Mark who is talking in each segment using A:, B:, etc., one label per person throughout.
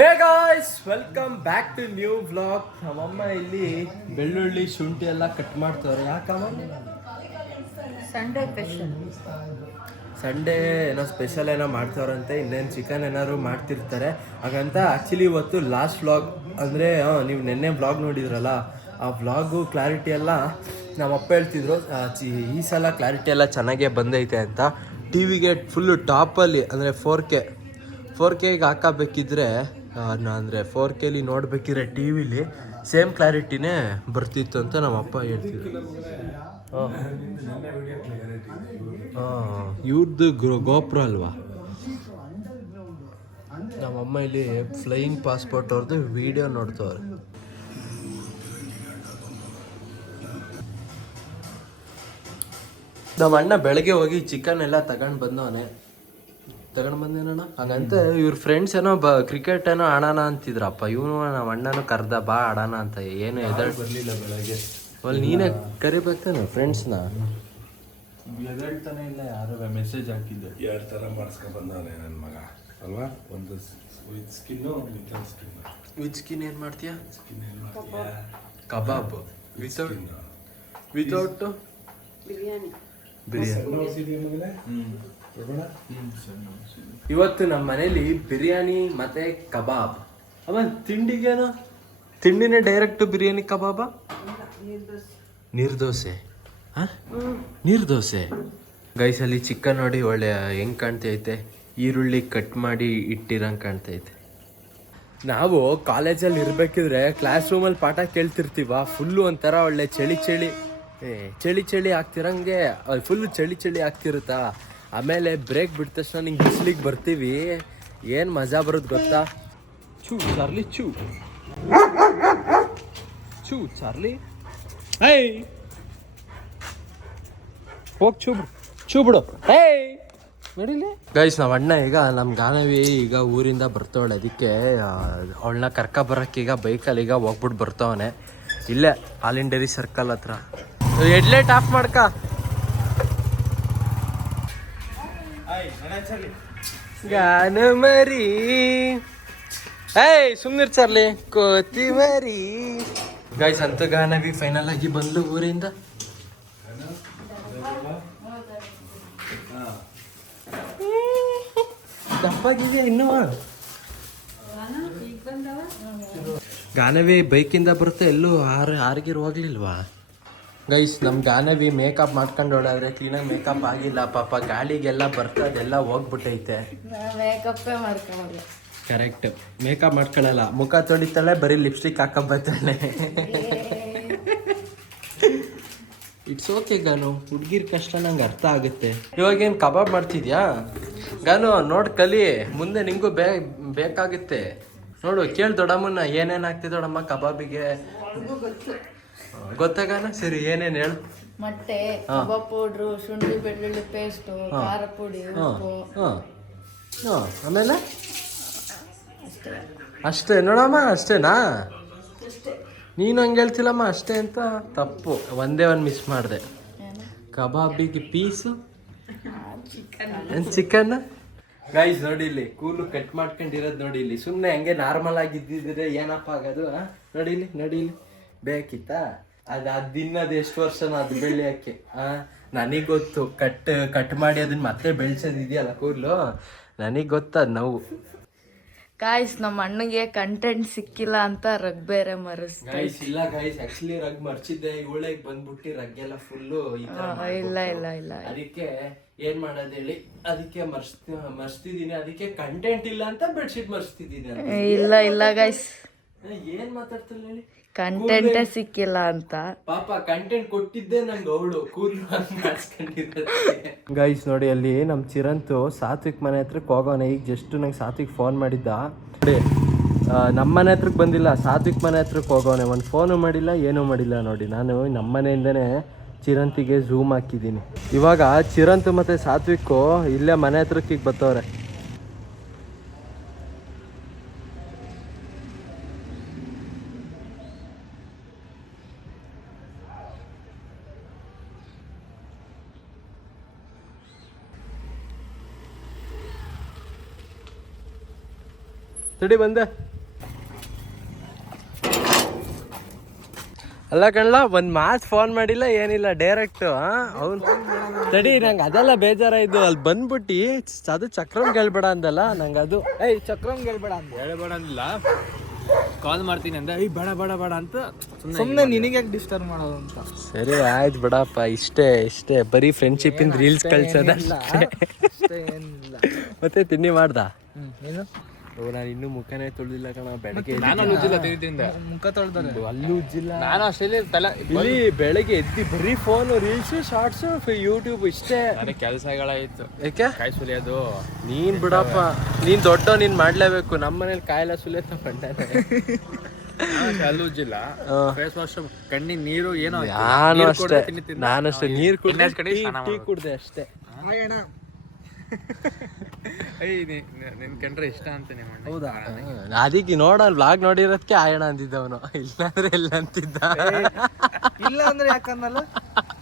A: Hey guys welcome back to new blog ನಮ್ಮಮ್ಮ ಇಲ್ಲಿ ಬೆಳ್ಳುಳ್ಳಿ ಶುಂಠಿ ಎಲ್ಲ ಕಟ್ ಮಾಡ್ತಾರೆ ಯಾಕಮ್ಮ
B: ಸಂಡೇ ಸ್ಪೆಷಲ್
A: ಸಂಡೇ ಏನೋ ಸ್ಪೆಷಲ್ ಏನೋ ಮಾಡ್ತಾರಂತೆ ಇನ್ನೇನು ಚಿಕನ್ ಏನಾದ್ರು ಮಾಡ್ತಿರ್ತಾರೆ. ಹಾಗಂತ ಆ್ಯಕ್ಚುಲಿ ಇವತ್ತು ಲಾಸ್ಟ್ ವ್ಲಾಗ್ ಅಂದರೆ ನೀವು ನಿನ್ನೆ ಬ್ಲಾಗ್ ನೋಡಿದ್ರಲ್ಲ ಆ ವ್ಲಾಗು ಕ್ಲಾರಿಟಿ ಎಲ್ಲ ನಮ್ಮಪ್ಪ ಹೇಳ್ತಿದ್ರು. ಆ, ಚಿ- ಈ ಸಲ ಕ್ಲಾರಿಟಿ ಎಲ್ಲ ಚೆನ್ನಾಗೇ ಬಂದೈತೆ ಅಂತ. ಟಿ ವಿಗೆ ಫುಲ್ಲು ಟಾಪಲ್ಲಿ ಅಂದರೆ ಫೋರ್ ಕೆ ಫೋರ್ ಕೆಗೆ ಹಾಕಬೇಕಿದ್ರೆ ಅಂದರೆ ಫೋರ್ ಕೆಲಿ ನೋಡಬೇಕಿದ್ರೆ ಟಿ ವಿಲಿ ಸೇಮ್ ಕ್ಲಾರಿಟಿನೇ ಬರ್ತಿತ್ತು ಅಂತ ನಮ್ಮ ಅಪ್ಪ ಹೇಳ್ತಿದ್ರು. ಹಾಂ. ಇವ್ರದ್ದು ಗ್ರೋ ಗೋಪುರ ಅಲ್ವಾ? ನಮ್ಮಮ್ಮ ಇಲ್ಲಿ ಫ್ಲೈಯಿಂಗ್ ಪಾಸ್ಪೋರ್ಟ್ ಅವ್ರದ್ದು ವಿಡಿಯೋ ನೋಡ್ತವ್ರೆ. ನಮ್ಮ ಅಣ್ಣ ಬೆಳಗ್ಗೆ ಹೋಗಿ ಚಿಕನ್ ಎಲ್ಲ ತಗೊಂಡು ಬಂದವನೆ. ತಗೊಂಡು ಬಂದೇನಣ್ಣ? ಹಾಗಂತ ಇವ್ರ ಫ್ರೆಂಡ್ಸ್ ಏನೋ ಬ ಕ್ರಿಕೆಟ್ ಏನೋ ಆಡೋಣ ಅಂತಿದ್ರಪ್ಪ ಇವನು ನಮ್ಮ ಅಣ್ಣನೂ ಕರ್ದ ಬಾ ಆಡೋಣ ಅಂತ ಏನು ಎದಳ್
C: ಬರ್ಲಿಲ್ಲ ಬೆಳಗ್ಗೆ.
A: ಅಲ್ಲಿ ನೀನೇ ಕರಿಬೇಕಾನೆ ಫ್ರೆಂಡ್ಸ್ನ
C: ಎದಳ್ತಾನೆ ಇಲ್ಲ ಯಾರು ಮೆಸೇಜ್ ಹಾಕಿದ್ದೆ. ಎರಡು ಥರ ಮಾಡಿಸ್ಕೊಂಡ್ ಬಂದವನೆ ನನ್ನ ಮಗ ಅಲ್ವಾ? ಒಂದು with skin without skin
A: with skin ಏನು ಮಾಡ್ತೀಯಾ?
C: ಸ್ಕಿನ್ ಏನು ಮಾಡ್ತೀಯಾ?
A: Kebab. Without without
B: biryani
A: biryani. ಇವತ್ತು ನಮ್ಮ ಮನೇಲಿ ಬಿರಿಯಾನಿ ಮತ್ತೆ ಕಬಾಬ್. ಅವ ತಿಂಡಿಗೇನು? ತಿಂಡಿನೇ ಡೈರೆಕ್ಟ್ ಬಿರಿಯಾನಿ ಕಬಾಬ? ನೀರ್ದೋಸೆ. ಹಾ ನೀರ್ದೋಸೆ. ಗೈಸಲ್ಲಿ ಅಲ್ಲಿ ಚಿಕನ್ ನೋಡಿ ಒಳ್ಳೆ ಹೆಂಗ್ ಕಾಣ್ತೈತೆ? ಈರುಳ್ಳಿ ಕಟ್ ಮಾಡಿ ಇಟ್ಟಿರಂಗ್ ಕಾಣ್ತೈತೆ. ನಾವು ಕಾಲೇಜಲ್ಲಿ ಇರ್ಬೇಕಿದ್ರೆ ಕ್ಲಾಸ್ ರೂಮಲ್ಲಿ ಪಾಠ ಕೇಳ್ತಿರ್ತೀವ. ಫುಲ್ಲು ಒಂಥರ ಒಳ್ಳೆ ಚಳಿ ಚಳಿ. ಏ, ಚಳಿ ಚಳಿ ಆಗ್ತಿರಂಗೆ ಫುಲ್ ಚಳಿ ಚಳಿ ಆಗ್ತಿರುತ್ತಾ? ಆಮೇಲೆ ಬ್ರೇಕ್ ಬಿಟ್ಟ ತಕ್ಷಣ ನಿಂಗೆ ಬಿಸ್ಲಿಗೆ ಬರ್ತೀವಿ. ಏನು ಮಜಾ ಬರುತ್ತೆ ಗೊತ್ತಾ? ಚೂ ಚಾರ್ಲಿ ಚೂ ಚೂ ಚಾರ್ಲಿ. ಹೇ ಹೋಗ್ ಚೂ ಚೂ ಬಿಡು. ಹೇ ಗೈಸ್ ನಮ್ಮ ಅಣ್ಣ ಈಗ ನಮ್ಮ ಗಾನವಿ ಈಗ ಊರಿಂದ ಬರ್ತವಳೆ. ಅದಕ್ಕೆ ಅವಳನ್ನ ಕರ್ಕ ಬರೋಕ್ಕೀಗ ಬೈಕಲ್ಲಿ ಈಗ ಹೋಗ್ಬಿಟ್ಟು ಬರ್ತವನೆ. ಇಲ್ಲೇ ಆಲ್ ಇಂಡೇರಿ ಸರ್ಕಲ್ ಹತ್ರ. ಹೆಡ್ಲೈಟ್ ಆಫ್ ಮಾಡ್ಕ. ಗಾನ ಮರಿ. ಏಯ್, ಸುಮ್ನಿರ್ ಚಾರ್ಲಿ. ಕೋತಿ ಮರಿ. ಗೈಸ್ ಅಂತ ಗಾನವಿ ಫೈನಲ್ ಆಗಿ ಬಂದ್ಲು ಊರಿಂದ. ದಪ್ಪಾಗಿದೆಯಾ ಇನ್ನೂ? ಗಾನವಿ ಬೈಕಿಂದ ಬರುತ್ತೆ, ಎಲ್ಲೂ ಆರು ಹಾರಿಗಿರ್ ಹೋಗ್ಲಿಲ್ವಾ? ಗೈಸ್ ನಮ್ಮ ಗಾನವಿ ಮೇಕಪ್ ಮಾಡ್ಕೊಂಡು ಓಡಾದ್ರೆ ಕ್ಲೀನಾಗಿ ಮೇಕಪ್ ಆಗಿಲ್ಲ. ಪಾಪ ಗಾಳಿಗೆಲ್ಲ ಬರ್ತದೆಲ್ಲ ಹೋಗ್ಬಿಟ್ಟೈತೆ.
B: ಮೇಕಪ್ಪೇ ಮಾಡ್ಕೊಳ್ಳಲ್ಲ
A: ಕರೆಕ್ಟ್ ಮೇಕಪ್ ಮಾಡ್ಕೊಳ್ಳಲ್ಲ ಮುಖ ತೊಳಿತಾಳೆ ಬರೀ ಲಿಪ್ಸ್ಟಿಕ್ ಹಾಕೊಂಬತ್ತಾಳೆ. ಇಟ್ಸ್ ಓಕೆ ಗಾನು ಹುಡ್ಗಿರ್ ಕಷ್ಟ ನಂಗೆ ಅರ್ಥ ಆಗುತ್ತೆ. ಇವಾಗೇನು ಕಬಾಬ್ ಮಾಡ್ತಿದ್ಯಾ? ಗಾನು ನೋಡ್ ಕಲಿ. ಮುಂದೆ ನಿಂಗೂ ಬೇ ಬೇಕಾಗುತ್ತೆ. ನೋಡು ಕೇಳಿ ದೊಡ್ಡಮ್ಮನ ಏನೇನು ಆಗ್ತಿದೆ ದೊಡ್ಡಮ್ಮ ಕಬಾಬಿಗೆ ಗೊತ್ತಾಗಾನ ಸರಿ ಏನೇನು ಹೇಳು?
B: ಮೊಟ್ಟೆ ಕಬಾಬ್ ಪೌಡ್ರು ಶುಂಠಿ ಬೆಳ್ಳುಳ್ಳಿ ಪೇಸ್ಟು ಖಾರ ಪುಡಿ
A: ಹಾಂ.
B: ಉಪ್ಪು.
A: ಹಾಂ. ಹಾಂ. ಆಮೇಲೆ?
B: ಅಷ್ಟೇ.
A: ಅಷ್ಟೇ. ನೋಡಮ್ಮ ಅಷ್ಟೇನಾ? ನೀನು ಹಂಗೆ ಹೇಳ್ತಿಲ್ಲಮ್ಮ ಅಷ್ಟೇ ಅಂತ? ತಪ್ಪು. ಒಂದೇ ಒಂದು ಮಿಸ್ ಮಾಡಿದೆ. ಕಬಾಬಿಗೆ ಪೀಸು? ಚಿಕನ್. ಗೈಸ್ ನೋಡಿ ಇಲ್ಲಿ ಕೂಲು ಕಟ್ ಮಾಡ್ಕೊಂಡಿರೋದು ನೋಡಿ ಇಲ್ಲಿ. ಸುಮ್ಮನೆ ಹಂಗೆ ನಾರ್ಮಲ್ ಆಗಿದ್ದಿದ್ರೆ ಏನಪ್ಪ ಆಗೋದು? ನೋಡಿ ಇಲ್ಲಿ ನೋಡಿ ಇಲ್ಲಿ. ಬೇಕಿತ್ತಾ? ಅದು ಅದು ತಿನ್ನೋದು ಎಷ್ಟು ವರ್ಷನ ಅದು ಬೆಳೆಯೋಕ್ಕೆ ಆ? ನನಗೆ ಗೊತ್ತು ಕಟ್ ಕಟ್ ಮಾಡಿ ಅದನ್ನ ಮತ್ತೆ ಬೆಳೆಸೋದಿದೆಯಲ್ಲ ಕೂರ್ಲು ನನಗ್ ಗೊತ್ತದು ನೋವು.
B: ಗಾಯ್ಸ್ ನಮ್ಮ ಅಣ್ಣಗೆ ಕಂಟೆಂಟ್ ಸಿಕ್ಕಿಲ್ಲ ಅಂತ ರಗ್ ಬೇರೆ ಮರಸ್
A: ಗೈಸ್ ಇಲ್ಲ ಗೈಸ್ ಆಕ್ಚುಲಿ ರಗ್ ಮರ್ಚಿದ್ದೆ. ಇವಳಿಗೆ ಬಂದ್ಬಿಟ್ಟು ರಗ್ಗೆಲ್ಲ ಫುಲ್ಲು
B: ಇಲ್ಲ ಇಲ್ಲ ಇಲ್ಲ
A: ಅದಕ್ಕೆ ಏನ್ ಮಾಡೋದು ಹೇಳಿ? ಅದಕ್ಕೆ ಮರ್ಸ್ ಮರ್ಸ್ತಿದೀನಿ ಅದಕ್ಕೆ ಕಂಟೆಂಟ್ ಇಲ್ಲ ಅಂತ ಬೆಡ್ಶೀಟ್ ಮರ್ಸ್ತಿದ್ದೀನಿ
B: ಇಲ್ಲ ಇಲ್ಲ
A: ಗಾಯ್ಸ್ ಏನ್ ಮಾತಾಡ್ತಿಲ್ಲ ಹೇಳಿ?
B: ಕಂಟೆಂಟೇ ಸಿಕ್ಕಿಲ್ಲ ಅಂತ.
A: ಪಾಪ ಕಂಟೆಂಟ್ ಕೊಟ್ಟಿದ್ದೆ ನಂಗೆ ಅವಳು. ಕೂದಲು ಗೈಸ್ ನೋಡಿ ಅಲ್ಲಿ ನಮ್ಮ ಚಿರಂತು ಸಾತ್ವಿಕ್ ಮನೆ ಹತ್ರಕ್ಕೆ ಹೋಗೋಣ. ಈಗ ಜಸ್ಟ್ ನಂಗೆ ಸಾತ್ವಿಕ್ ಫೋನ್ ಮಾಡಿದ್ದ. ನೋಡಿ ನಮ್ಮ ಮನೆ ಹತ್ರಕ್ಕೆ ಬಂದಿಲ್ಲ. ಸಾತ್ವಿಕ್ ಮನೆ ಹತ್ರಕ್ಕೆ ಹೋಗೋಣ. ಒಂದು ಫೋನು ಮಾಡಿಲ್ಲ ಏನೂ ಮಾಡಿಲ್ಲ ನೋಡಿ. ನಾನು ನಮ್ಮ ಮನೆಯಿಂದನೇ ಚಿರಂತಿಗೆ ಝೂಮ್ ಹಾಕಿದ್ದೀನಿ. ಇವಾಗ ಚಿರಂತು ಮತ್ತು ಸಾತ್ವಿಕ್ಕು ಇಲ್ಲೇ ಮನೆ ಹತ್ರಕ್ಕೆ ಈಗ ಬರ್ತವ್ರೆ ತಡಿ ಬಂದೆ. ಅಲ್ಲ ಕಣ್ಲ ಒಂದ್ ಮಾತ್ ಫೋನ್ ಮಾಡಿಲ್ಲ ಏನಿಲ್ಲ ಡೈರೆಕ್ಟ್ ಅವ್ನು ತಡಿ ನಂಗೆ ಅದೆಲ್ಲ ಬೇಜಾರಾಯ್ತು ಅಲ್ಲಿ ಬಂದ್ಬಿಟ್ಟು ಅದು ಚಕ್ರಮ್ ಕೇಳ್ಬೇಡ ಅಂದಲ್ಲ ನಂಗೆ ಅದು.
D: ಏಯ್ ಚಕ್ರಮ್ ಕೇಳ್ಬೇಡ ಅಂತ
E: ಹೇಳ್ಬೇಡ ಅಂದಿಲ್ಲ. ಕಾಲ್ ಮಾಡ್ತೀನಿ ಅಂದ. ಏಯ್ ಬೇಡ ಬೇಡ ಬೇಡ ಅಂತ.
D: ಸುಮ್ಮನೆ ನಿನಗೆ ಡಿಸ್ಟರ್ಬ್ ಮಾಡೋದು ಅಂತ?
A: ಸರಿ ಆಯ್ತು ಬಿಡಪ್ಪ ಇಷ್ಟೇ ಇಷ್ಟೇ. ಬರೀ ಫ್ರೆಂಡ್ಶಿಪ್ ಇಂದ ರೀಲ್ಸ್ ಕಳ್ಸೋದ
D: ಅಷ್ಟೇ ಏನಿಲ್ಲ.
A: ಮತ್ತೆ ತಿಂಡಿ ಮಾಡ್ದ?
D: ಹ್ಮ್ ನೀನು
A: ಇನ್ನೂ ಮುಖನೇ ತೊಳೆದಿಲ್ಲ ಕಣ ಬೆಳಗ್ಗೆ
E: ನಾನು ಉಜ್ಜಿಲ್ಲ ತೆಗೆದಿಂದ
D: ಮುಖ ತೊಳ್ದಾರೆ
A: ಅಲ್ಲೂ ಉಜ್ಜಿಲ್ಲ.
E: ನಾನು ಅಷ್ಟೇ ತಲೆ
A: ಇಲ್ಲಿ ಬೆಳಗ್ಗೆ ಎದ್ದಿ ಬರೀ ಫೋನ್ ರೀಲ್ಸ್ ಶಾರ್ಟ್ಸ್ ಯೂಟ್ಯೂಬ್ ಇಷ್ಟೇ.
E: ನನಗೆ ಕೆಲಸಗಳಾಯ್ತು.
A: ಏಕೆ?
E: ಕಾಯಿ ಸುಲಿಯೋದು
A: ನೀನ್ ಬಿಡಪ್ಪ. ನೀನ್ ದೊಡ್ಡ ನೀನ್ ಮಾಡ್ಲೇಬೇಕು. ನಮ್ಮ ಮನೇಲಿ ಕಾಯಿಲೆ ಸುಲಿಯತ್ತ ಬಂದಾನೆ
E: ಅಲ್ಲೂ ಉಜ್ಜಿಲ್ಲ. ಫೇಸ್ ವಾಶ್ ಕಣ್ಣಿನ ನೀರು ಏನೋ.
A: ನಾನು ಅಷ್ಟೇ. ನಾನು ಅಷ್ಟೇ. ನೀರ್ ಕುಡ್ದೆ ಟೀ. ಕುಡ್ದೆ ಅಷ್ಟೇ.
E: ನಿನ್ ಕಂಡ್ರೆ ಇಷ್ಟ
D: ಹೌದಾ?
A: ಅದಕ್ಕೆ ನೋಡ ಬ್ಲಾಗ್ ನೋಡಿರೋದಕ್ಕೆ ಆಯಣ ಅಂದಿದ್ದವನು ಇಲ್ಲಾಂದ್ರೆ ಇಲ್ಲ ಅಂತಿದ್ದ.
D: ಇಲ್ಲ ಅಂದ್ರೆ ಯಾಕನ್ನಲ್ಲ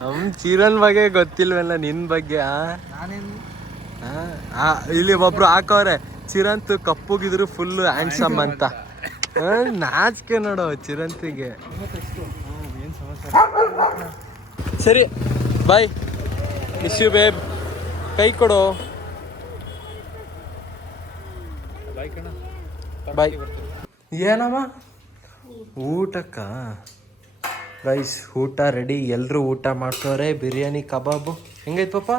A: ನಮ್ ಚಿರನ್ ಬಗ್ಗೆ ಗೊತ್ತಿಲ್ವಲ್ಲ ನಿನ್ ಬಗ್ಗೆ ಇಲ್ಲಿ ಒಬ್ರು ಹಾಕವ್ರೆ ಚಿರಂತು ಕಪ್ಪುಗಿದ್ರು ಫುಲ್ ಹ್ಯಾಂಡ್ಸಮ್ ಅಂತ. ನಾಚಿಕೆ ನೋಡು ಚಿರಂತಿಗೆ. ಸರಿ ಬಾಯ್ ಮಿಸ್ ಯು ಬೇಬ್ ಕೈ ಕೊಡು.
E: ಬಾಯ್
A: ಏನಮ್ಮ? ಊಟಕ್ಕ? ರೈಸ್ ಊಟ ರೆಡಿ ಎಲ್ಲರೂ ಊಟ ಮಾಡ್ತವ್ರೆ. ಬಿರಿಯಾನಿ ಕಬಾಬು. ಹೆಂಗೈತ್ ಪಾಪ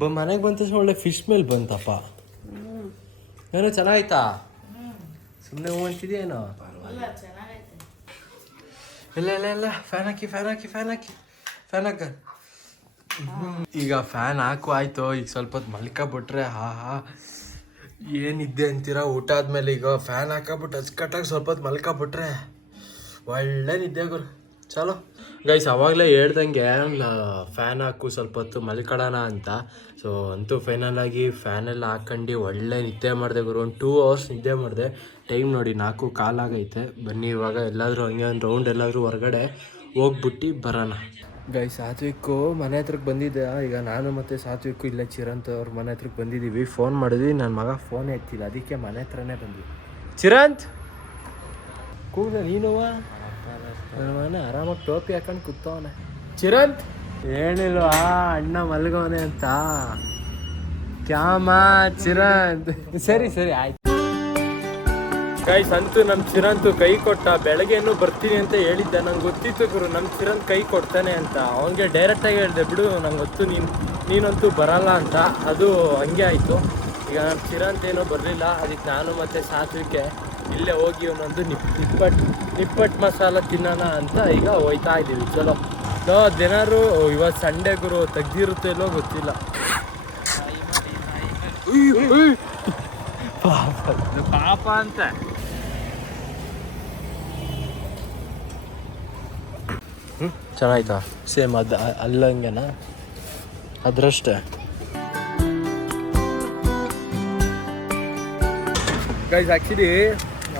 A: ಬ ಮನೆಗೆ ಬಂದ ತಕ್ಷಣ ಒಳ್ಳೆ ಫಿಶ್ ಮೇಲೆ ಬಂತಪ್ಪ. ಏನೋ ಚೆನ್ನಾಯ್ತಾ ಸುಮ್ಮನೆ ಹೂ ಅಂತಿದ್ಯೇನೋ? ಇಲ್ಲ ಇಲ್ಲ ಇಲ್ಲ. ಫ್ಯಾನ್ ಹಾಕಿ ಫ್ಯಾನ್ ಹಾಕಿ ಫ್ಯಾನ್ ಹಾಕಿ. ಫ್ಯಾನ್ ಹಾಕ. ಈಗ ಫ್ಯಾನ್ ಹಾಕು ಆಯಿತು. ಈಗ ಸ್ವಲ್ಪ ಹೊತ್ತು ಮಲ್ಕೊಬಿಟ್ರೆ ಹಾ ಹಾ ಏನಿದ್ದೆ ಅಂತೀರಾ? ಊಟ ಆದ್ಮೇಲೆ ಈಗ ಫ್ಯಾನ್ ಹಾಕಬಿಟ್ಟು ಅಚ್ಕಟ್ಟಾಗಿ ಸ್ವಲ್ಪ ಹೊತ್ತು ಮಲ್ಕೊಬಿಟ್ರೆ ಒಳ್ಳೆ ನಿದ್ದೆ ಗುರು. ಚಲೋ. ಗೈಸ್ ಅವಾಗಲೇ ಹೇಳ್ದಂಗೆ ಫ್ಯಾನ್ ಹಾಕು ಸ್ವಲ್ಪ ಹೊತ್ತು ಮಲ್ಕೊಳ್ಳೋಣ ಅಂತ. ಸೊ ಅಂತೂ ಫೈನಲ್ ಆಗಿ ಫ್ಯಾನೆಲ್ಲ ಹಾಕೊಂಡು ಒಳ್ಳೆ ನಿದ್ದೆ ಮಾಡಿದೆ ಗುರು. ಒಂದು ಟೂ ಅವರ್ಸ್ ನಿದ್ದೆ ಮಾಡಿದೆ. ಟೈಮ್ ನೋಡಿ ನಾಲ್ಕು ಕಾಲಾಗೈತೆ. ಬನ್ನಿ ಇವಾಗ ಎಲ್ಲಾದರೂ ಹಂಗೆ ಒಂದು ರೌಂಡ್ ಎಲ್ಲಾದರೂ ಹೊರಗಡೆ ಹೋಗ್ಬಿಟ್ಟು ಬರೋಣ. ಗೈಸ್ ಸಾತ್ವಿಕ್ಕು ಮನೆ ಹತ್ರಕ್ಕೆ ಬಂದಿದ್ದೆ ಈಗ ನಾನು ಮತ್ತು ಸಾತ್ವಿಕ್ಕು ಇಲ್ಲೇ ಚಿರಂತ್ ಅವ್ರ ಮನೆ ಹತ್ರಕ್ಕೆ ಬಂದಿದ್ದೀವಿ ಫೋನ್ ಮಾಡಿದ್ವಿ. ನನ್ನ ಮಗ ಫೋನ್ ಎತ್ತಿಲ್ಲ. ಅದಕ್ಕೆ ಮನೆ ಹತ್ರನೇ ಬಂದ್ವಿ. ಚಿರಂತ್! ಕೂಗ ನೀನು ನನ್ನ ಮನೆ ಆರಾಮಾಗಿ ಟೋಪಿ ಹಾಕೊಂಡು ಕೂತವನೆ. ಚಿರಂತ್! ಏನಿಲ್ವಾ ಅಣ್ಣ ಮಲ್ಗವನೆ ಅಂತ. ಕ್ಯಾಮ ಚಿರಂತ್. ಸರಿ ಸರಿ ಆಯ್ತು. ಗೈಸ್ ಅಂತೂ ನಮ್ಮ ಚಿರಂತು ಕೈ ಕೊಟ್ಟ ಬೆಳಗ್ಗೆನೂ ಬರ್ತೀನಿ ಅಂತ ಹೇಳಿದ್ದ. ನಂಗೆ ಗೊತ್ತಿತ್ತು ಗುರು ನಮ್ಮ ಚಿರಂತ್ ಕೈ ಕೊಡ್ತಾನೆ ಅಂತ. ಅವನಿಗೆ ಡೈರೆಕ್ಟಾಗಿ ಹೇಳಿದೆ ಬಿಡು ನಂಗೆ ಗೊತ್ತು ನೀನು ನೀನಂತೂ ಬರಲ್ಲ ಅಂತ. ಅದು ಹಂಗೆ ಆಯಿತು. ಈಗ ನಮ್ಮ ಚಿರಂತ್ ಏನೋ ಬರಲಿಲ್ಲ. ಅದಕ್ಕೆ ನಾನು ಮತ್ತು ಸಾತ್ವಿಕೆ. ಇಲ್ಲೇ ಹೋಗಿ ಒಂದೊಂದು ನಿಪ್ ನಿಪ್ಪಟ್ ನಿಪ್ಪಟ್ಟು ಮಸಾಲ ತಿನ್ನೋಣ ಅಂತ ಈಗ ಹೋಯ್ತಾ ಇದ್ದೀವಿ ಚಲೋ. ನೋ ದಿನಾರು ಇವತ್ತು ಸಂಡೇ ಗುರು ತೆಗ್ದಿರುತ್ತೋ ಇಲ್ಲೋ ಗೊತ್ತಿಲ್ಲ. ಪಾಪ
E: ಇದು ಅಂತ
A: ಚೆನ್ನಾಯ್ತಾ? ಸೇಮ್ ಅದು ಅಲ್ಲಂಗೆನಾ? ಅದರಷ್ಟೇ. ಗೈಸ್ ಆ್ಯಕ್ಚುಲಿ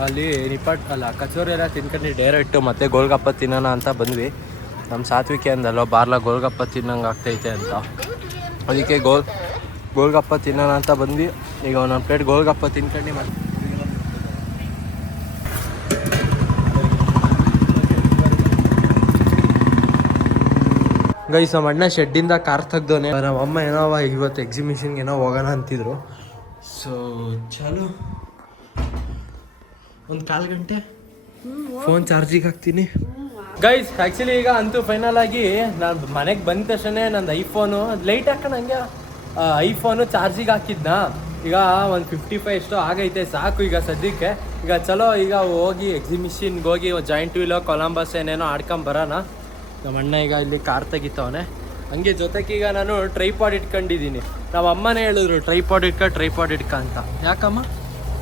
A: ಅಲ್ಲಿ ನಿಪಾಟ್ ಅಲ್ಲ, ಕಚೋರಿ ಎಲ್ಲ ತಿನ್ಕೊಂಡು ಡೈರೆಕ್ಟ್ ಮತ್ತೆ ಗೋಲ್ಗಪ್ಪ ತಿನ್ನೋಣ ಅಂತ ಬಂದ್ವಿ. ನಮ್ಮ ಸಾತ್ವಿಕೆ ಅಂದಲ್ವ, ಬಾರ್ಲ ಗೋಲ್ಗಪ್ಪ ತಿನ್ನಂಗೆ ಆಗ್ತೈತೆ ಅಂತ. ಅದಕ್ಕೆ ಗೋಲ್ ಗೋಲ್ಗಪ್ಪ ತಿನ್ನೋಣ ಅಂತ ಬಂದ್ವಿ. ಈಗ ಒಂದೊಂದು ಪ್ಲೇಟ್ ಗೋಲ್ಗಪ್ಪ ತಿನ್ಕೊಂಡು ಮತ್ತೆ ಗೈಸ್, ನಮ್ಮ ಅಣ್ಣ ಶೆಡ್ಡಿಂದ ಕಾರ್ ತೆಗ್ದವನೇ. ನಮ್ಮ ಅಮ್ಮ ಏನೋ ಇವತ್ತು ಎಕ್ಸಿಬಿಷನ್ಗೆ ಏನೋ ಹೋಗೋಣ ಅಂತಿದ್ರು. ಸೊ ಚಲೋ. ಒಂದು ಕಾಲು ಗಂಟೆ. ಫೋನ್ ಚಾರ್ಜಿಗೆ ಹಾಕ್ತೀನಿ. ಗೈಸ್ ಆ್ಯಕ್ಚುಲಿ ಈಗ ಅಂತೂ ಫೈನಲ್ ಆಗಿ ನಾನು ಮನೆಗೆ ಬಂದ ತಕ್ಷಣ ನಂದು ಐಫೋನು ಲೈಟ್ ಹಾಕೋಣ ಹಂಗೆ ಐಫೋನು ಚಾರ್ಜಿಗೆ ಹಾಕಿದ್ನ? ಈಗ ಒಂದು ಫಿಫ್ಟಿ ಫೈವ್ ಎಷ್ಟೋ ಆಗೈತೆ, ಸಾಕು ಈಗ ಸದ್ಯಕ್ಕೆ. ಈಗ ಚಲೋ, ಈಗ ಹೋಗಿ ಎಕ್ಸಿಬಿಷನ್ಗೆ ಹೋಗಿ ಜಾಯಿಂಟ್ ವೀಲೋ ಕೊಲಂಬಸ್ ಏನೇನೋ ಆಡ್ಕೊಂಡ್ ಬರೋಣ. ನಮ್ಮ ಅಣ್ಣ ಈಗ ಇಲ್ಲಿ ಕಾರ್ ತೆಗಿತಾವನೆ. ಹಂಗೆ ಜೊತೆಗೆ ಈಗ ನಾನು ಟ್ರೈಪಾಡ್ ಇಟ್ಕೊಂಡಿದ್ದೀನಿ. ನಮ್ಮ ಅಮ್ಮನೇ ಹೇಳಿದ್ರು ಟ್ರೈಪಾಡ್ ಇಟ್ಕ ಟ್ರೈಪಾಡ್ ಇಟ್ಕ ಅಂತ. ಯಾಕಮ್ಮ?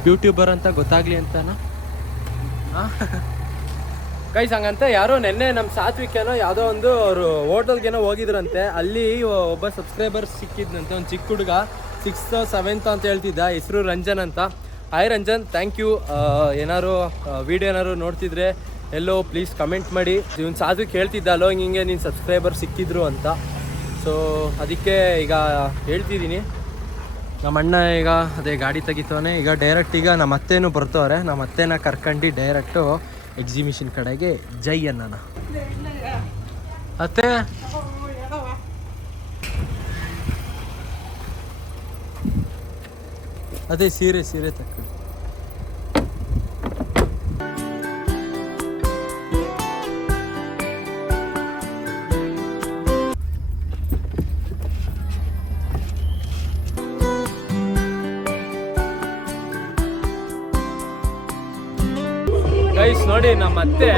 A: ಯೂಟ್ಯೂಬರ್ ಅಂತ ಗೊತ್ತಾಗ್ಲಿ ಅಂತನಾ? ಗೈಸ್ ಹಂಗಂತೆ, ಯಾರೋ ನೆನ್ನೆ ನಮ್ಮ ಸಾತ್ವಿಕೇನೋ ಯಾವುದೋ ಒಂದು ಅವರು ಹೋಟೆಲ್ಗೇನೋ ಹೋಗಿದ್ರಂತೆ. ಅಲ್ಲಿ ಒಬ್ಬ ಸಬ್ಸ್ಕ್ರೈಬರ್ ಸಿಕ್ಕಿದ್ನಂತೆ, ಒಂದು ಚಿಕ್ಕ ಹುಡುಗ. ಸಿಕ್ಸ್ತ್ ಸೆವೆಂತ್ ಅಂತ ಹೇಳ್ತಿದ್ದ, ಹೆಸರು ರಂಜನ್ ಅಂತ. ಹಾಯ್ ರಂಜನ್ ಥ್ಯಾಂಕ್ ಯು ಏನಾರು ವೀಡಿಯೋ ಏನಾರು ನೋಡ್ತಿದ್ರೆ ಎಲ್ಲೋ ಪ್ಲೀಸ್ ಕಮೆಂಟ್ ಮಾಡಿ. ಇವನು ಸಾಧು ಕೇಳ್ತಿದ್ದ ಅಲ್ಲೋ ಹಿಂಗೆ ಹಿಂಗೆ ನೀನು ಸಬ್ಸ್ಕ್ರೈಬರ್ ಸಿಕ್ಕಿದ್ರು ಅಂತ. ಸೊ ಅದಕ್ಕೆ ಈಗ ಹೇಳ್ತಿದ್ದೀನಿ. ನಮ್ಮ ಅಣ್ಣ ಈಗ ಅದೇ ಗಾಡಿ ತೆಗಿತವನೇ. ಈಗ ಡೈರೆಕ್ಟ್ ಈಗ ನಮ್ಮ ಅತ್ತೇನು ಬರ್ತವ್ರೆ. ನಮ್ಮ ಅತ್ತೆನ ಕರ್ಕೊಂಡು ಡೈರೆಕ್ಟು ಎಕ್ಸಿಬಿಷನ್ ಕಡೆಗೆ ಜೈ ಅನ್ನ ಅತ್ತೆ? ಅದೇ ಸೀರೆ ಸೀರೆ ತಕ್ಕ ಅತ್ತೆ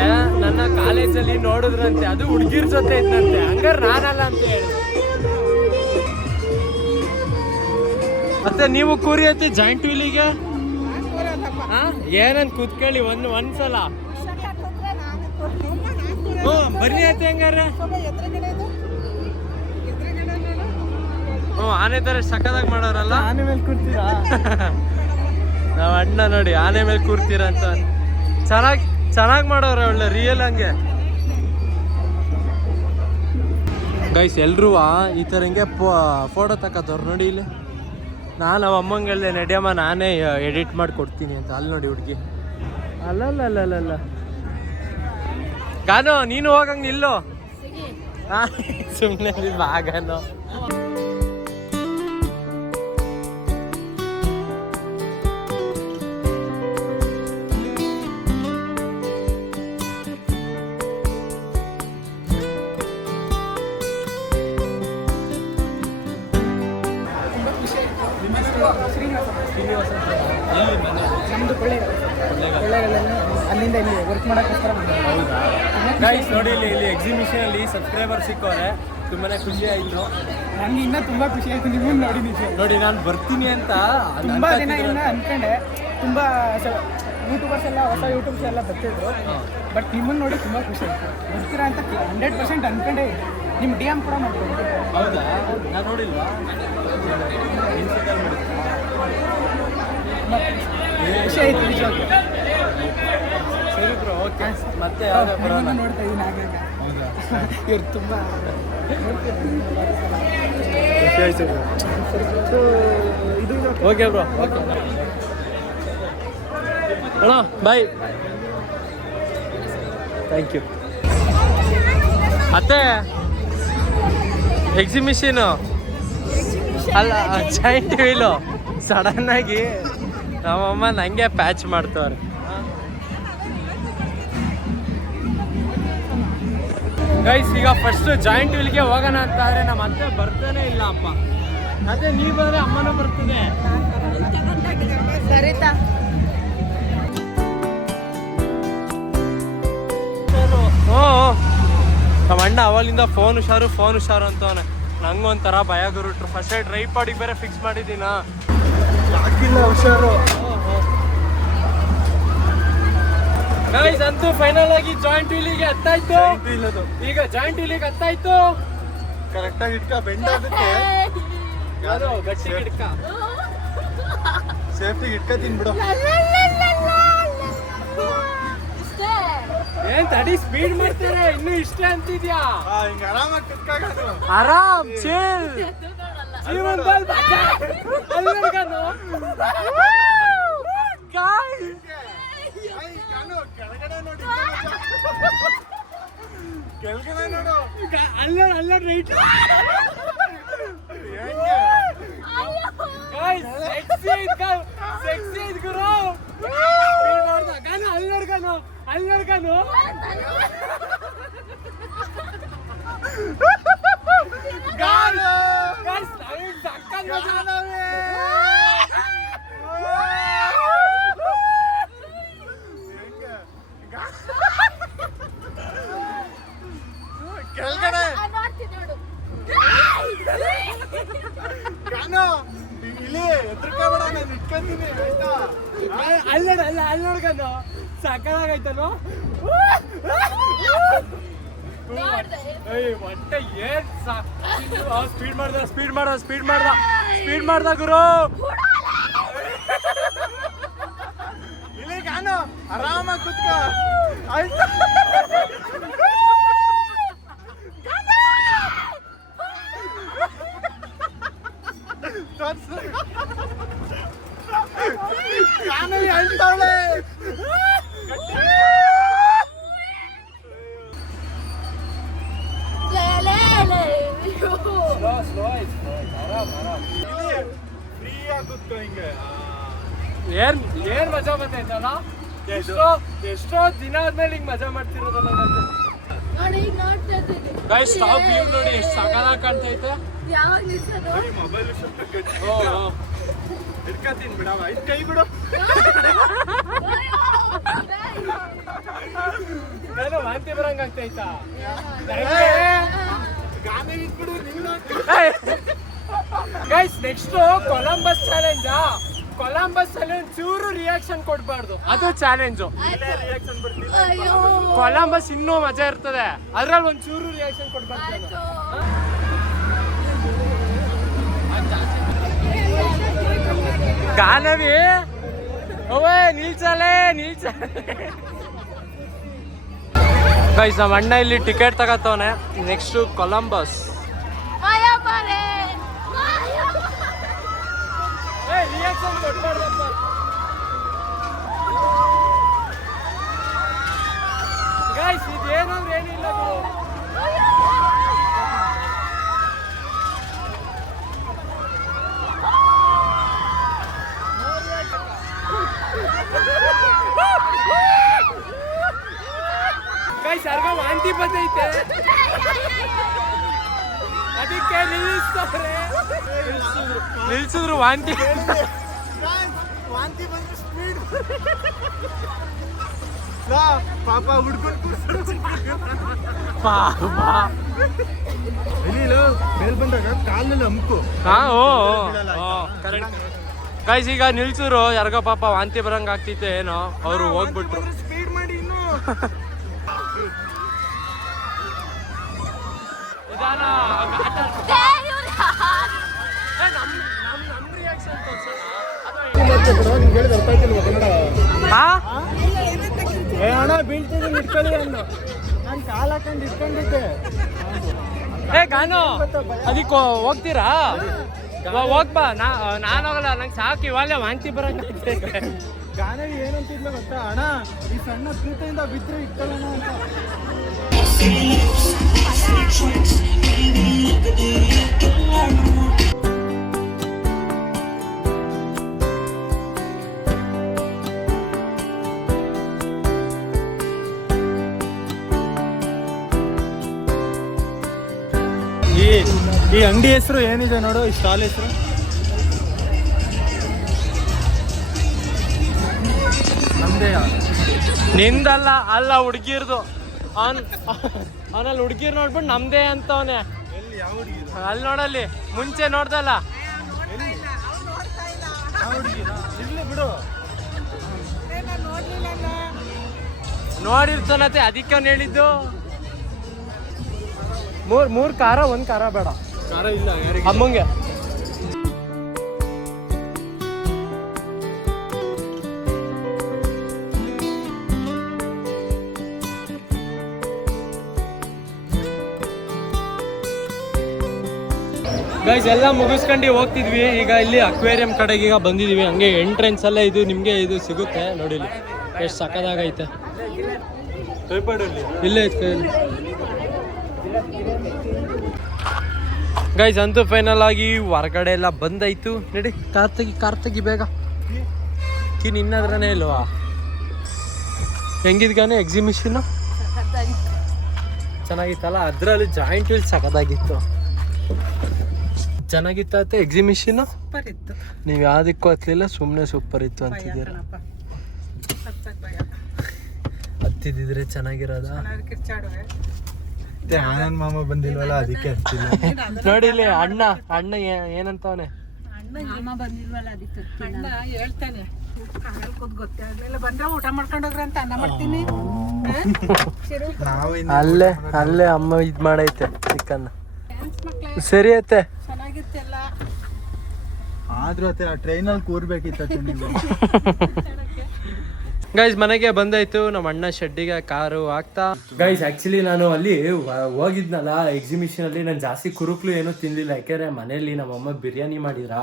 A: ನನ್ನ ಕಾಲೇಜಲ್ಲಿ ನೋಡಿದ್ರಂತೆ ಅದು ಹುಡುಗಿರ್ ಜೊತೆ ಇದ್ದಂತೆ ಹಂಗಾರೆ ನಾನಲ್ಲ ಅಂತ ಹೇಳಿ. ಮತ್ತೆ ನೀವು ಕೂರಿ ಐತಿ ಜಾಯಿಂಟ್ ವೀಲಿಗೆ? ಏನಂತ ಕೂತ್ಕೊಳ್ಳಿ ಒಂದ್ ಒಂದ್ಸಲ. ಬನ್ನಿ ಐತಿ ಹಂಗಾರೆ. ಹ್ಞೂ ಆನೆ ತರ ಸಕ್ಕದಾಗ ಮಾಡೋರಲ್ಲ?
D: ಆನೆ ಮೇಲೆ ಕೂರ್ತೀರಾ?
A: ನಾವ್ ಅಣ್ಣ ನೋಡಿ ಆನೆ ಮೇಲೆ ಕೂರ್ತೀರಾ ಅಂತ. ಚೆನ್ನಾಗಿ ಚೆನ್ನಾಗಿ ಮಾಡೋರೆ ಒಳ್ಳೆ ರಿಯಲ್ ಹಂಗೆ. ಗೈಸ್ ಎಲ್ರೂ ಈ ಥರ ಹಿಂಗೆ ಫೋಟೋ ತಕ್ಕತ್ತವ್ರು ನೋಡಿ ಇಲ್ಲಿ. ನಾನು ನಮ್ಮ ಅಮ್ಮಂಗಳ್ದೆ ನಡೆಯಮ್ಮ ನಾನೇ ಎಡಿಟ್ ಮಾಡಿ ಕೊಡ್ತೀನಿ ಅಂತ. ಅಲ್ಲಿ ನೋಡಿ ಹುಡುಗಿ. ಅಲ್ಲಲ್ಲ ಗಾನು ನೀನು ಹೋಗಂಗೆ ನಿಲ್ಲು. ಸುಮ್ಮನೆ
D: ಕೊಳ್ಳೇಗಾಲಲ್ಲಿ ಅಲ್ಲಿಂದ ಇಲ್ಲಿ ವರ್ಕ್ ಮಾಡೋಕ್ಕೋಸ್ಕರ
A: ಗೈಸ್ ನೋಡಿ ಇಲ್ಲಿ ಇಲ್ಲಿ ಎಕ್ಸಿಬಿಷನ್ ಅಲ್ಲಿ ಸಬ್ಸ್ಕ್ರೈಬರ್ ಸಿಕ್ಕೋರೆ. ತುಂಬಾನೇ ಖುಷಿ ಆಯ್ತು.
D: ನನಗೆ ಇನ್ನೂ ತುಂಬ ಖುಷಿ ಆಯ್ತು. ನಿಮ್ಮನ್ನು ನೋಡಿ ನಿಜ.
A: ನೋಡಿ ನಾನು ಬರ್ತೀನಿ ಅಂತ ತುಂಬಾ
D: ತುಂಬ ದಿನ ಇಲ್ಲ ಅನ್ಕೊಂಡೆ. ತುಂಬಾ ಯೂಟ್ಯೂಬರ್ಸ್ ಎಲ್ಲ ಹೊಸ ಯೂಟ್ಯೂಬ್ಸ್ ಎಲ್ಲ ಬರ್ತಿದ್ರು. ಬಟ್ ನಿಮ್ಮನ್ನು ನೋಡಿ ತುಂಬ ಖುಷಿ ಆಯ್ತು. ಬರ್ತೀರಾ ಅಂತ ಹಂಡ್ರೆಡ್ ಪರ್ಸೆಂಟ್ ಅನ್ಕೊಂಡೆ. ನಿಮ್ಮ ಡಿ ಎಂ ಕೂಡ ಮಾಡ್ಕೊಂಡು.
A: ಹೌದಾ? ನಾನು ನೋಡಿಲ್ವಾ.
D: ಖುಷಿ ಆಯ್ತು ನಿಜವಾಗ್ಲೂ
A: ಸರಿ ಬ್ರೋ ಓಕೆ. ಮತ್ತೆ ಯಾವಾಗ ಬರೋಣ?
D: ನೋಡ್ತಾ ಇದ್ದೀನಿ ಆಗಾಗ ಇವ್ರು ತುಂಬ
A: ಖುಷಿ ಆಯ್ತು
D: ಸೊ ಇದು
A: ಓಕೆ ಬ್ರೋ ಓಕೆ. ಅಣ್ಣ ಬಾಯ್. ಥ್ಯಾಂಕ್ ಯು ಅತ್ತೆ ಎಕ್ಸಿಬಿಷನು ಅಲ್ಲ ಜೈಂಟ್ ವೀಲು ಸಡನ್ ಆಗಿ ನಮ್ಮಮ್ಮ ನಂಗೆ ಪ್ಯಾಚ್ ಮಾಡ್ತವ್ರೆ. ಗೈಸ್ ಈಗ ಫಸ್ಟ್ ಜಾಯಿಂಟ್ ವೀಲ್ಗೆ ಹೋಗೋಣ ಅಂತ ಆದ್ರೆ ನಮ್ಮ ಅತ್ತೆ ಬರ್ತಾನೆ ಇಲ್ಲ ಅಪ್ಪ ಅದೇ ನೀವು ಬಂದ್ರೆ ಅಮ್ಮನೂ ಬರ್ತದೆ.
B: ಸರಿತಾ
A: ಹ್ಞೂ ನಮ್ಮ ಅಣ್ಣ ಅವಲಿಂದ ಫೋನ್ ಹುಷಾರು ಫೋನ್ ಹುಷಾರು ಅಂತವನೆ. ನಂಗೊಂಥರ ಭಯ ಗುರುಟ್ರು. ಫಸ್ಟ್ ಡ್ರೈ ಪಾಡಿಗೆ ಬೇರೆ ಫಿಕ್ಸ್ ಮಾಡಿದ್ದೀನ?
D: ಹುಷಾರು.
A: ಗೈಸ್ ಅಂತೂ ಫೈನಲ್ ಆಗಿ ಜಾಯಿಂಟ್ ವೀಲಿಗೆ ಹತ್ತಾಯ್ತು. ಈಗ ಜಾಯಿಂಟ್ ವೀಲಿಗೆ ಹತ್ತಾಯ್ತು.
D: ಕರೆಕ್ಟಾಗಿ ಇಟ್ಕ ಬೆಂಡ್ ಆಗುತ್ತೆ
A: ಯಾರು? ಗಟ್ಟಿ ಹಿಡ್ಕ
D: ಸೇಫ್ಟಿ ಇಟ್ಕೊತೀನಿ ಬಿಡು.
A: ಏನ್ ತಡಿ ಸ್ಪೀಡ್ ಮಾಡ್ತಾರೆ? ಇನ್ನು ಇಷ್ಟೇ ಅಂತಿದ್ಯಾ?
D: ಹಿಂಗ ಆರಾಮಾಗಿ
A: ಆರಾಮ್ ಚಿಲ್ ಜೀವನದಲ್ಲಿ ಮಜಾ. ಅಲ್ಲಿ ನೋಡ್ಕೊಂಡು. Guys.
D: ಕೆಳಗಡೆ ನೋಡಿ ಕೆಳಗಡೆ ನೋಡು
A: ಗ- ಅಲ್ಲೋ ಅಲ್ಲೋ ರೈಟ್
D: ಹೆಂಗೆ
A: Guys, sexy ಐತ್ ಗ-
D: ಕೆಳಗಡೆ ಗಾನು ಇಲ್ಲಿ ಎದ್ರಕೋಬೇಡ ನಾನು ಇಟ್ಕೊಂತೀನಿ ಆಯ್ತಾ
A: ಅಲ್- ಅಲ್ಲಿ ನೋಡು ಅಲ್ಲ ಅಲ್ಲಿ ನೋಡ್ಕೊಂಡು ಏಯ್ ಹೊಟ್ಟೆ ಏನ್ ಸ್ಪೀಡ್ ಮಾಡ್ದ ಸ್ಪೀಡ್ ಮಾಡ್ದ ಸ್ಪೀಡ್ ಮಾಡ್ದ ಸ್ಪೀಡ್ ಮಾಡ್ದ ಗುರು
D: ಇಲ್ಲಿ ಆರಾಮಾಗಿ ಕುತ್ಕ ಆಯ್ತಾ
A: ಏನ್ ಏನ್ ಮಜಾ ಬಂದೈತಲ್ಲ ಎಷ್ಟೋ ಎಷ್ಟೋ ದಿನ ಆದ್ಮೇಲೆ ಹಿಂಗ್ ಮಜಾ ಮಾಡ್ತಿರೋದಲ್ಲ ಗೈಸ್ ಟಾಪ್ ವ್ಯೂ ನೋಡಿ ಎಷ್ಟು ಕಾಣ್ತೈತೆ.
E: ಯಾವಾಗ ನಿಲ್ಸೋದು
A: ಕೈ ಬಿಡು. ನಾನು ವಾಂತಿ ಬರಂಗ ಆಗ್ತೈತಾ? ಗೈಸ್ ನೆಕ್ಸ್ಟ್ ಕೊಲಂಬಸ್ ಚಾಲೆಂಜಾ ಕೊಲಂಬಸ್ ಅಲ್ಲಿ ಚೂರು ರಿಯಾಕ್ಷನ್ ಕೊಡ್ಬಾರ್ದು. ಅದು ಚಾಲೆಂಜ್
E: ಅಯ್ಯೋ.
A: ಕೊಲಂಬಸ್ ಇನ್ನೂ ಮಜಾ ಇರ್ತದೆ. ಅದ್ರಲ್ಲಿ ಒಂದ್ ಚೂರು ರಿಯಾಕ್ಷನ್ ಕೊಡ್ಬಾರ್ದು ಗಾನವಿ? ಓವೇ ನಿಲ್ಸಲೇ ನಿಲ್ಸಲೇ ಗೈಸ್ ನಮ್ಮ ಅಣ್ಣ ಇಲ್ಲಿ ಟಿಕೆಟ್ ತಗತ್ತವನೆ ನೆಕ್ಸ್ಟ್ ಕೊಲಂಬಸ್ ಗೈಸ್ ಇದೇನಂದ್ರೆ ಏನಿಲ್ಲ ಗೈಸ್ ಯಾರಿಗ ವಾಂತಿ ಬಂದೈತೆ ಅದಕ್ಕೆ ನಿಲ್ಲಿಸ್ತವ್ರೆ ನಿಲ್ಸಿದ್ರು ವಾಂತಿ
D: ಪಾಪ ಹುಡ್ಕೊಂಡು
A: ಪಾಪ
D: ಮೇಲ್ ಬಂದಾಗ ಕಾಲಲ್ಲಿ ಹಂಪು
A: ಹಾ ಓ ಗೈಸ್ ಈಗ ನಿಲ್ಸಿದ್ರು ಯಾರಿಗೋ ಪಾಪ ವಾಂತಿ ಬರಂಗ್ ಆಗ್ತಿತ್ತು ಏನೋ ಅವ್ರು ಹೋಗ್ಬಿಟ್ರು.
D: ಸ್ಪೀಡ್ ಮಾಡಿ ಇನ್ನು.
A: ನಿಧಾನ ಹಾ
D: ಏ ಅಣ್ಣ ಬೀಳ್ತಿದ್ದೀನಿ ಇಟ್ಕೊಳ್ಳಿ ಅಣ್ಣ. ನಾನು ಕಾಲ ಹಾಕೊಂಡು ಇಟ್ಕೊಂಡಿದ್ದೆ.
A: ಏ ಗಾನು ಅದಕ್ಕೆ ಹೋಗ್ತೀರಾ? ಹೋಗ್ಬಾ ನಾ ನಾನು ಹೋಗಲ್ಲ ನಂಗೆ ಸಾಕು ಇವಾಗಲೇ ವಾಂತಿ ಬರಂಗ್ ಗಾನ
D: ಏನಂತಿದ್ಲ ಏನಂತಿದ್ಲು ಗೊತ್ತಾ? ಅಣ್ಣ ಈ ಸಣ್ಣ ಪ್ರೀತಿಯಿಂದ ಬಿದ್ರೆ ಇಟ್ಕೊಳ್ಳೋಣ ಅಂತ. ಈ ಈ ಅಂಗಡಿ ಹೆಸರು ಏನಿದೆ ನೋಡು, ಈ ಸ್ಟಾಲ್ ಹೆಸರು?
A: ನಿಂದಲ್ಲ, ಅಲ್ಲ ಹುಡ್ಗಿರ್ದು. ಅವನ್ ಅವನಲ್ಲಿ ಹುಡ್ಗಿರ್ ನೋಡ್ಬಿಟ್ಟು ನಮ್ದೇ ಅಂತವನೆ. ಅಲ್ಲಿ ನೋಡಲ್ಲಿ, ಮುಂಚೆ ನೋಡ್ದಲ್ಲ.
D: ಬಿಡು
A: ನೋಡಿರ್ತಾನತ್ತೆ ಅದಕ್ಕೆ ಅವ್ನು ಹೇಳಿದ್ದು. ಮೂರ್ ಮೂರ್ ಖಾರ ಒಂದ್ ಕಾರ ಬೇಡ.
D: ಖಾರ ಇಲ್ಲ ಯಾರಿಗೆ?
A: ಅಮ್ಮಂಗೆ. ಗೈಸ್ ಎಲ್ಲ ಮುಗಿಸ್ಕೊಂಡು ಹೋಗ್ತಿದ್ವಿ. ಈಗ ಇಲ್ಲಿ ಅಕ್ವೇರಿಯಂ ಕಡೆಗೆ ಈಗ ಬಂದಿದೀವಿ. ಹಂಗೆ ಎಂಟ್ರೆನ್ಸ್ ಅಲ್ಲೇ ಇದು ನಿಮ್ಗೆ ಇದು ಸಿಗುತ್ತೆ. ನೋಡಿ ಇಲ್ಲಿ. ಎಷ್ಟು ಸಕ್ಕದಾಗೈತೆ ಇಲ್ಲೇ ಐತೆ ಗೈಸ್ ಅಂತೂ ಫೈನಲ್ ಆಗಿ ಹೊರಗಡೆ ಎಲ್ಲ ಬಂದಾಯ್ತು. ನಡಿ. ಕಾರ್ ತಗಿ ಕಾರ್ ತೆಗಿ ಬೇಗ ಕಿ ನಿನ್ನದ್ರನೇ ಇಲ್ವಾ ಹೆಂಗಿದ್ಗಾನೆ ಎಕ್ಸಿಬಿಷನ್ ಚೆನ್ನಾಗಿತ್ತಲ್ಲ? ಅದರಲ್ಲಿ ಜಾಯಿಂಟ್ ವೀಲ್ ಸಖತ್ತಾಗಿತ್ತು. ಚೆನ್ನಾಗಿತ್ತ ಎಕ್ಸಿಬಿಷನ್
D: ಸೂಪರ್ ಇತ್ತು
A: ನೀವು ಯಾವ್ದಕ್ಕೂ ಹತ್ತಲಿಲ್ಲ ಸುಮ್ಮನೆ ಸೂಪರ್ ಇತ್ತು ಅಂತಿದ್ದೀರ. ಹತ್ತಿದ್ರೆ ಚೆನ್ನಾಗಿರೋದ?
D: ಕಿರ್ಚಾಡುವೆ ಆನಂದ್ ಮಾಮ ಬಂದಿಲ್ವಲ್ಲ ಅದಕ್ಕೆ ಹಚ್ಚಿಲ್ಲ.
A: ನೋಡಿ ಇಲ್ಲಿ ಅಣ್ಣ ಅಣ್ಣ ಏನಂತವನೆ?
D: ಅಣ್ಣ ಹೇಳ್ತಾನೆ. ಕಾರಲ್ಲಿ ಕೂತ್ ಗೊತ್ತೇ ಆಗ್ಲಿಲ್ಲ. ಬಂದ್ರೆ ಊಟ ಮಾಡ್ಕೊಂಡು ಹೋಗ್ರಿ ಅಂತ ಅನ್ನ ಮಾಡ್ತೀನಿ. ನಾವು
A: ಅಲ್ಲೇ ಅಲ್ಲೇ ಅಮ್ಮ ಇದ್ ಮಾಡೈತೆ ಚಿಕನ್ ಸರಿ ಐತೆ
D: ಚೆನ್ನಾಗಿತ್ತೆಲ್ಲ. ಆದ್ರೂ ಅತ್ತೆ ಆ ಟ್ರೈನಲ್ಲಿ ಕೂರ್ಬೇಕಿತ್ತು
E: ಗೈಸ್ ಮನೆಗೆ ಬಂದಾಯ್ತು. ನಮ್ಮ ಅಣ್ಣ ಶೆಡ್ಡಿಗೆ ಕಾರು ಆಗ್ತಾ
A: ಗೈಸ್ ಆಕ್ಚುಲಿ ನಾನು ಅಲ್ಲಿ ಹೋಗಿದ್ನಲ್ಲ ಎಕ್ಸಿಬಿಷನ್ ಅಲ್ಲಿ. ನಾನು ಜಾಸ್ತಿ ಕುರುಕ್ಲು ಏನೂ ತಿನ್ನಲಿಲ್ಲ ಯಾಕೆಂದ್ರೆ ಮನೆಯಲ್ಲಿ ನಮ್ಮಮ್ಮ ಬಿರಿಯಾನಿ ಮಾಡಿದ್ರ?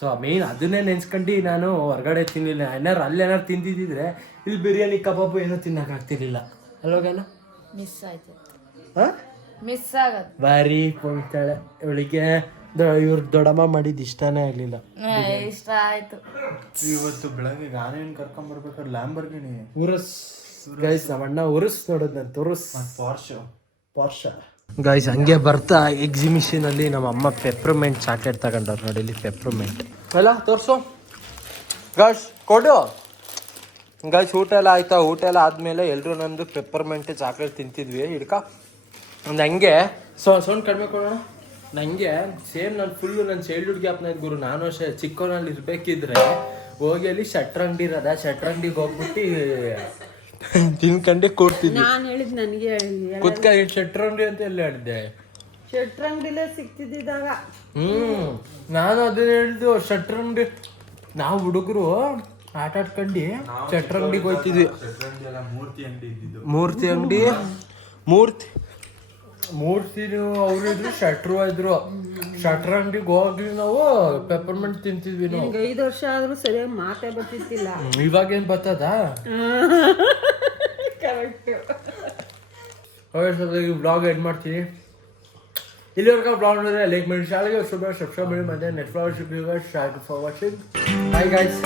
A: ಸೊ ಮೇನ್ ಅದನ್ನೇ ನೆನ್ಸ್ಕೊಂಡು ನಾನು ಹೊರಗಡೆ ತಿನ್ನಲಿಲ್ಲ ಏನಾರು ಅಲ್ಲಿ ಏನಾರು ತಿಂದಿದ್ದಿದ್ರೆ ಇಲ್ಲಿ ಬಿರಿಯಾನಿ ಕಬಾಬ್ ಏನೂ ತಿನ್ನಕ್ಕಾಗ್ತಿರ್ಲಿಲ್ಲ ಅಲ್ಲೋಗಣ
B: ಮಿಸ್ ಆಯ್ತು.
A: ಹಾಂ
B: ಮಿಸ್ ಆಗ
A: ಭಾರಿ ಕುಂತಾಳೆ ಇವಳಿಗೆ ಇವ್ರ ದೊಡಮ್ಮ ಮಾಡಿದ ಇಷ್ಟನೇ ಆಗಲಿಲ್ಲ.
B: ಇಷ್ಟ ಆಯ್ತು.
F: ಇವತ್ತು ಬೆಳಗ್ಗೆ ಗಾನೇನ್ ಕರ್ಕೊಂಡ್ ಬರ್ಬೇಕಾದ್ರೆ ಲ್ಯಾಂಬರ್ಗಿನಿ
A: ಉರಸ್. ಗೈಸ್ ಅವಣ್ಣ ಅಣ್ಣ ಉರುಸ್ ನೋಡೋದು ನಾನು ತುರುಸ್
F: ಪಾರ್ಶ್
A: ಪಾರ್ಶ ಗೈಸ್ ಹಂಗೆ ಬರ್ತಾ ಎಕ್ಸಿಬಿಷನ್ ಅಲ್ಲಿ ನಮ್ಮ ಅಮ್ಮ ಪೆಪ್ರಮೆಂಟ್ ಚಾಕ್ಲೇಟ್ ತಗೊಂಡವ್ರು ನೋಡಿ ಇಲ್ಲಿ ಪೆಪ್ರಮೆಂಟ್ ಎಲ್ಲ ತೋರ್ಸು. ಗೈಸ್ ಕೊಡು. ಗೈಸ್ ಊಟ ಎಲ್ಲ ಆಯ್ತಾ? ಊಟ ಎಲ್ಲ ಆದ್ಮೇಲೆ ಎಲ್ಲರೂ ನಂದು ಪೆಪ್ಪರ್ಮೆಂಟ್ ಚಾಕ್ಲೇಟ್ ತಿಂತಿದ್ವಿ. ಹಿಡ್ಕ. ಒಂದು ಹಂಗೆ. ಸೊ ಸೌಂಡ್ ಕಡಿಮೆ ಕೊಡೋಣ. ನಂಗೆ ಸೇಮ್ ನಾನು ಫುಲ್ಲು ನನ್ನ ಚೈಲ್ಡ್ಹುಡ್ ಗ್ಯಾಪ್ನ ಗುರು ನಾನು ಅಷ್ಟೇ ಚಿಕ್ಕವನಲ್ಲಿ ಇರ್ಬೇಕಿದ್ರೆ ಹೋಗಿ ಅಲ್ಲಿ ಶಟ್ರಂಗಡಿ ಇರೋದ ಶಟ್ರಂಗಡಿಗೆ ಹೋಗ್ಬಿಟ್ಟು ತಿನ್ಕಂಡೆ ಕೂರ್ತಿದ್ವಿ
G: ನಾನು ಹೇಳಿದ್ ನನಗೆ
A: ಕುತ್ಕ ಶಟ್ರಂಗಡಿ ಅಂತ ಎಲ್ಲ ಹೇಳಿದ್ದೆ?
G: ಶೆಟ್ರಂಗಡಿಲೇ ಸಿಕ್ತಿದ್ದಾಗ
A: ಹ್ಮ್ ನಾನು ಅದನ್ನ ಹೇಳಿದ್ದು ಶಟ್ರಂಗಡಿ ನಾವು ಹುಡುಗರು ಆಟ ಆಡ್ಕೊಂಡು ಶಟ್ರಂಗಡಿಗೆ ಹೋಗ್ತಿದ್ವಿ
F: ಮೂರ್ತಿ ಅಂಗಡಿ ಇದ್ದಿದ್ದು.
A: ಮೂರ್ತಿ ಅಂಗಡಿ ಮೂರ್ತಿ. ಮೂರ್ತಿನು ಅವ್ರು ಇದ್ರು ಶಟ್ರು ಇದ್ರು. ಶಟ್ರ್ ಅಂಗಡಿಗೆ ಹೋಗ್ಲಿ ನಾವು ಪೆಪರ್ಮೆಂಟ್ ತಿಂತಿದ್ವಿ ನಾವು.
G: ಐದು ವರ್ಷ ಆದ್ರೂ ಸರಿಯಾಗಿ ಮಾತೇ ಬರ್ತಿತ್ತಿಲ್ಲ
A: ಇವಾಗ ಇವಾಗೇನ್ ಬರ್ತದ? ಬ್ಲಾಗ್ ಎಡ್ ಮಾಡ್ತೀನಿ. ಇಲ್ಲಿವರೆಗೂ ಬ್ಲಾಗ್ ನೋಡಿದ್ರೆ ಲೈಕ್ ಮಾಡಿ ಶಾಲೆಗೆ ಶುಭ ಸಬ್ಸ್ಕ್ರೈಬ್ ಮಾಡಿ ಮತ್ತೆ ನೆಟ್ ಫ್ಲವರ್ ಶಿಪ್ ಫಾರ್ ವಾಚಿಂಗ್ ಬಾಯ್ ಗೈಸ್